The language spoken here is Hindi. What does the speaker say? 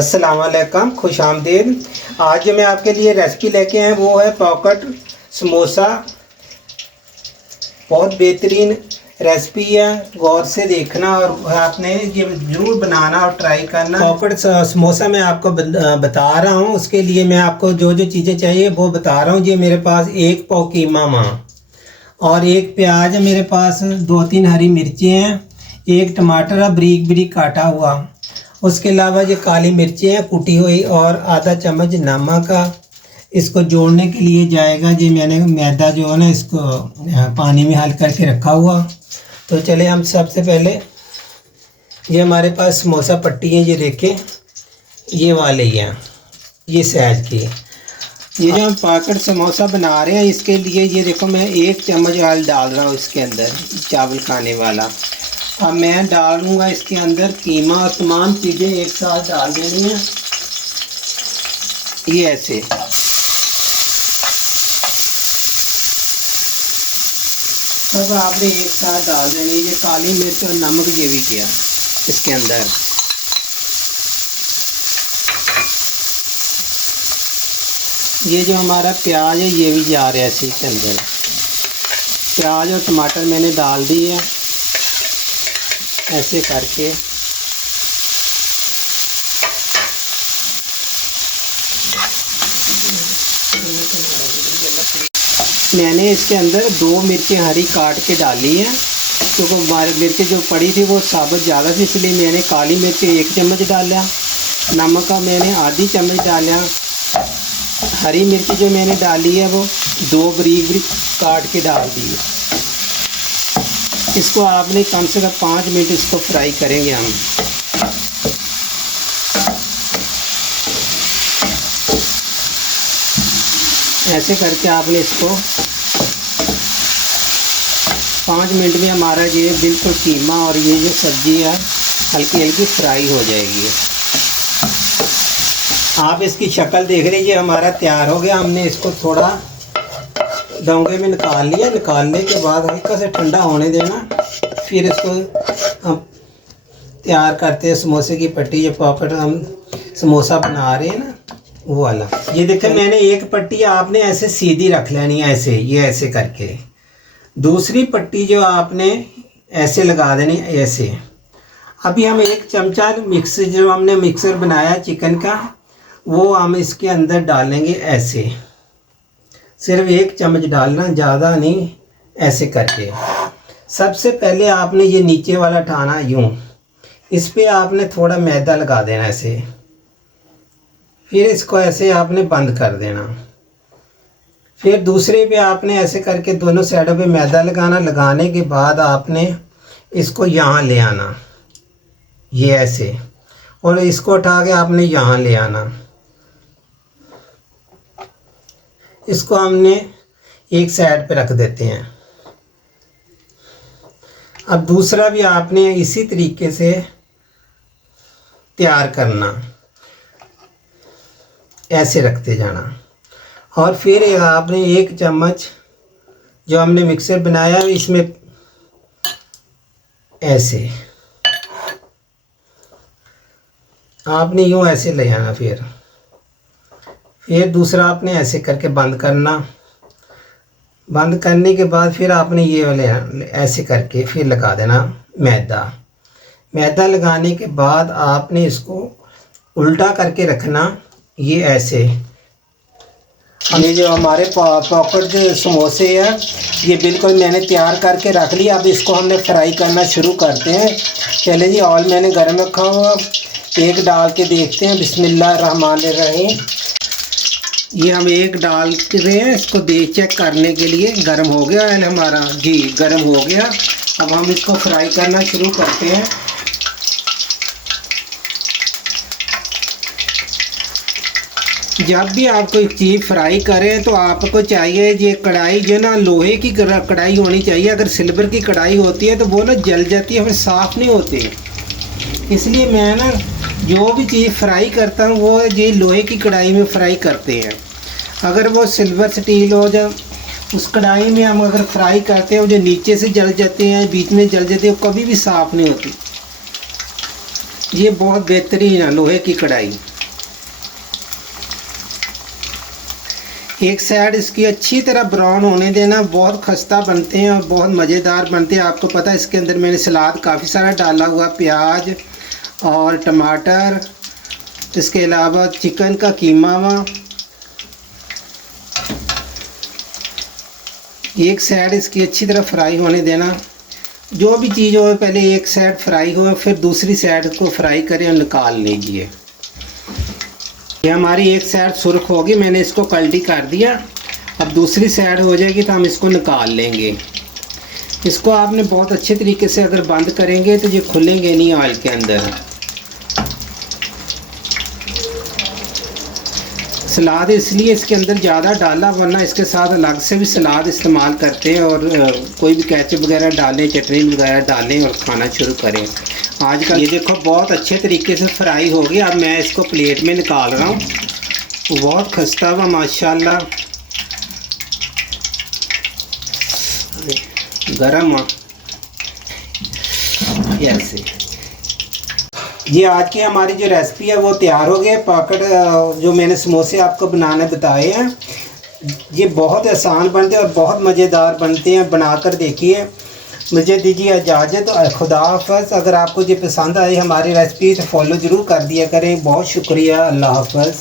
अस्सलाम वालेकुम, खुश आमदीद। आज जो मैं आपके लिए रेसिपी लेके आए वो है पॉकेट समोसा। बहुत बेहतरीन रेसिपी है, गौर से देखना और आपने ये ज़रूर बनाना और ट्राई करना। पॉकेट समोसा मैं आपको बता रहा हूँ, उसके लिए मैं आपको जो जो चीज़ें चाहिए वो बता रहा हूँ। ये मेरे पास 1 पाव कीमा माँ और 1 प्याज है, मेरे पास 2-3 हरी मिर्ची हैं, 1 टमाटर है बारीक बारीक काटा हुआ। उसके अलावा ये काली मिर्ची हैं कुटी हुई और आधा चम्मच नमक का। इसको जोड़ने के लिए जाएगा जी, मैंने मैदा जो है ना इसको पानी में हल करके रखा हुआ। तो चले हम सबसे पहले, ये हमारे पास समोसा पट्टी है, ये देखें ये वाले ही हैं, ये साइज की। ये जो हम पॉकेट समोसा बना रहे हैं इसके लिए ये देखो मैं 1 चम्मच ऑयल डाल रहा हूँ इसके अंदर, चावल खाने वाला। अब मैं डालूँगा इसके अंदर कीमा और तमाम चीज़ें एक साथ डाल देनी है, ये ऐसे। सब आपने एक साथ डाल देनी है। ये काली मिर्च और नमक ये भी किया इसके अंदर। ये जो हमारा प्याज है ये भी जा रहा है इसी के अंदर। प्याज और टमाटर मैंने डाल दिए हैं ऐसे करके। मैंने इसके अंदर 2 मिर्चें हरी काट के डाली हैं, क्योंकि मिर्चें जो पड़ी थी वो साबुत ज़्यादा थी, इसलिए मैंने काली मिर्च 1 चम्मच डाला, नमक का मैंने आधी चम्मच डाला, हरी मिर्च जो मैंने डाली है वो 2 बारीक बारीक काट के डाल दी है। इसको आपने कम से कम 5 मिनट इसको फ्राई करेंगे हम। ऐसे करके आपने इसको 5 मिनट में हमारा ये बिल्कुल कीमा और ये जो सब्ज़ी है हल्की हल्की फ्राई हो जाएगी। आप इसकी शक्ल देख लीजिए, हमारा तैयार हो गया। हमने इसको थोड़ा डोंगे में निकाल लिया। निकालने के बाद हल्का से ठंडा होने देना, फिर इसको हम तैयार करते हैं समोसे की पट्टी। जो पॉकेट हम समोसा बना रहे हैं ना वो वाला। ये देखें मैंने एक पट्टी आपने ऐसे सीधी रख लेनी है, ऐसे ये ऐसे करके। दूसरी पट्टी जो आपने ऐसे लगा देनी ऐसे। अभी हम 1 चमचा मिक्स जो हमने मिक्सर बनाया चिकन का वो हम इसके अंदर डालेंगे ऐसे। सिर्फ 1 चम्मच डालना, ज़्यादा नहीं, ऐसे करके। सबसे पहले आपने ये नीचे वाला ठाना यूँ, इस पे आपने थोड़ा मैदा लगा देना ऐसे, फिर इसको ऐसे आपने बंद कर देना। फिर दूसरे पे आपने ऐसे करके दोनों साइडों पे मैदा लगाना। लगाने के बाद आपने इसको यहाँ ले आना, ये ऐसे, और इसको उठा के आपने यहाँ ले आना। इसको हमने एक साइड पे रख देते हैं। अब दूसरा भी आपने इसी तरीके से तैयार करना, ऐसे रखते जाना। और फिर आपने 1 चम्मच जो हमने मिक्सर बनाया इसमें ऐसे आपने यूँ ऐसे ले आना। फिर दूसरा आपने ऐसे करके बंद करना। बंद करने के बाद फिर आपने ये वाले ऐसे करके फिर लगा देना मैदा। मैदा लगाने के बाद आपने इसको उल्टा करके रखना, ये ऐसे। ये जो हमारे पॉकेट जो समोसे हैं ये बिल्कुल मैंने तैयार करके रख लिया। अब इसको हमने फ्राई करना शुरू करते हैं। चले जी, ऑयल मैंने गर्म रखा हुआ, एक डाल के देखते हैं। बिस्मिल्लाहिर्रहमानिर्रहीम। ये हम 1 डाल रहे हैं, इसको देख चेक करने के लिए। गर्म हो गया है हमारा, जी गर्म हो गया। अब हम इसको फ्राई करना शुरू करते हैं। जब भी आप कोई चीज़ फ्राई करें तो आपको चाहिए ये कढ़ाई जो ना लोहे की कढ़ाई होनी चाहिए। अगर सिल्वर की कढ़ाई होती है तो वो ना जल जाती है, फिर साफ़ नहीं होती। इसलिए मैं ना जो भी चीज़ फ्राई करता हूँ वो ये लोहे की कढ़ाई में फ्राई करते हैं। अगर वो सिल्वर स्टील हो जा उस कढ़ाई में हम अगर फ्राई करते हैं, वो जो नीचे से जल जाते हैं बीच में जल जाते हैं, वो कभी भी साफ़ नहीं होती। ये बहुत बेहतरीन है लोहे की कढ़ाई। एक साइड इसकी अच्छी तरह ब्राउन होने देना। बहुत खस्ता बनते हैं और बहुत मज़ेदार बनते हैं। आपको पता है इसके अंदर मैंने सलाद काफ़ी सारा डाला हुआ, प्याज और टमाटर, इसके अलावा चिकन का कीमा हुआ। एक साइड इसकी अच्छी तरह फ्राई होने देना। जो भी चीज़ हो पहले एक साइड फ्राई हो, फिर दूसरी साइड को फ्राई करें और निकाल लीजिए। ये हमारी एक साइड सुर्ख होगी, मैंने इसको पलटी कर दिया। अब दूसरी साइड हो जाएगी तो हम इसको निकाल लेंगे। इसको आपने बहुत अच्छे तरीके से अगर बंद करेंगे तो ये खुलेंगे नहीं ऑयल के अंदर। सलाद इसलिए इसके अंदर ज़्यादा डाला, वरना इसके साथ अलग से भी सलाद इस्तेमाल करते हैं और कोई भी केचप वगैरह डालें, चटनी वगैरह डालें और खाना शुरू करें। आजकल ये देखो बहुत अच्छे तरीके से फ्राई हो गया। अब मैं इसको प्लेट में निकाल रहा हूँ। बहुत खस्ता हुआ माशाल्लाह, गरम ऐसे। ये आज की हमारी जो रेसिपी है वो तैयार हो गई। पॉकेट जो मैंने समोसे आपको बनाने बताए हैं, ये बहुत आसान बनते हैं और बहुत मज़ेदार बनते हैं। बनाकर देखिए। मुझे दीजिए इजाज़त। खुदा हाफ़िज़। अगर आपको ये पसंद आई हमारी रेसिपी तो फॉलो ज़रूर कर दिया करें। बहुत शुक्रिया। अल्लाह हाफ़िज़।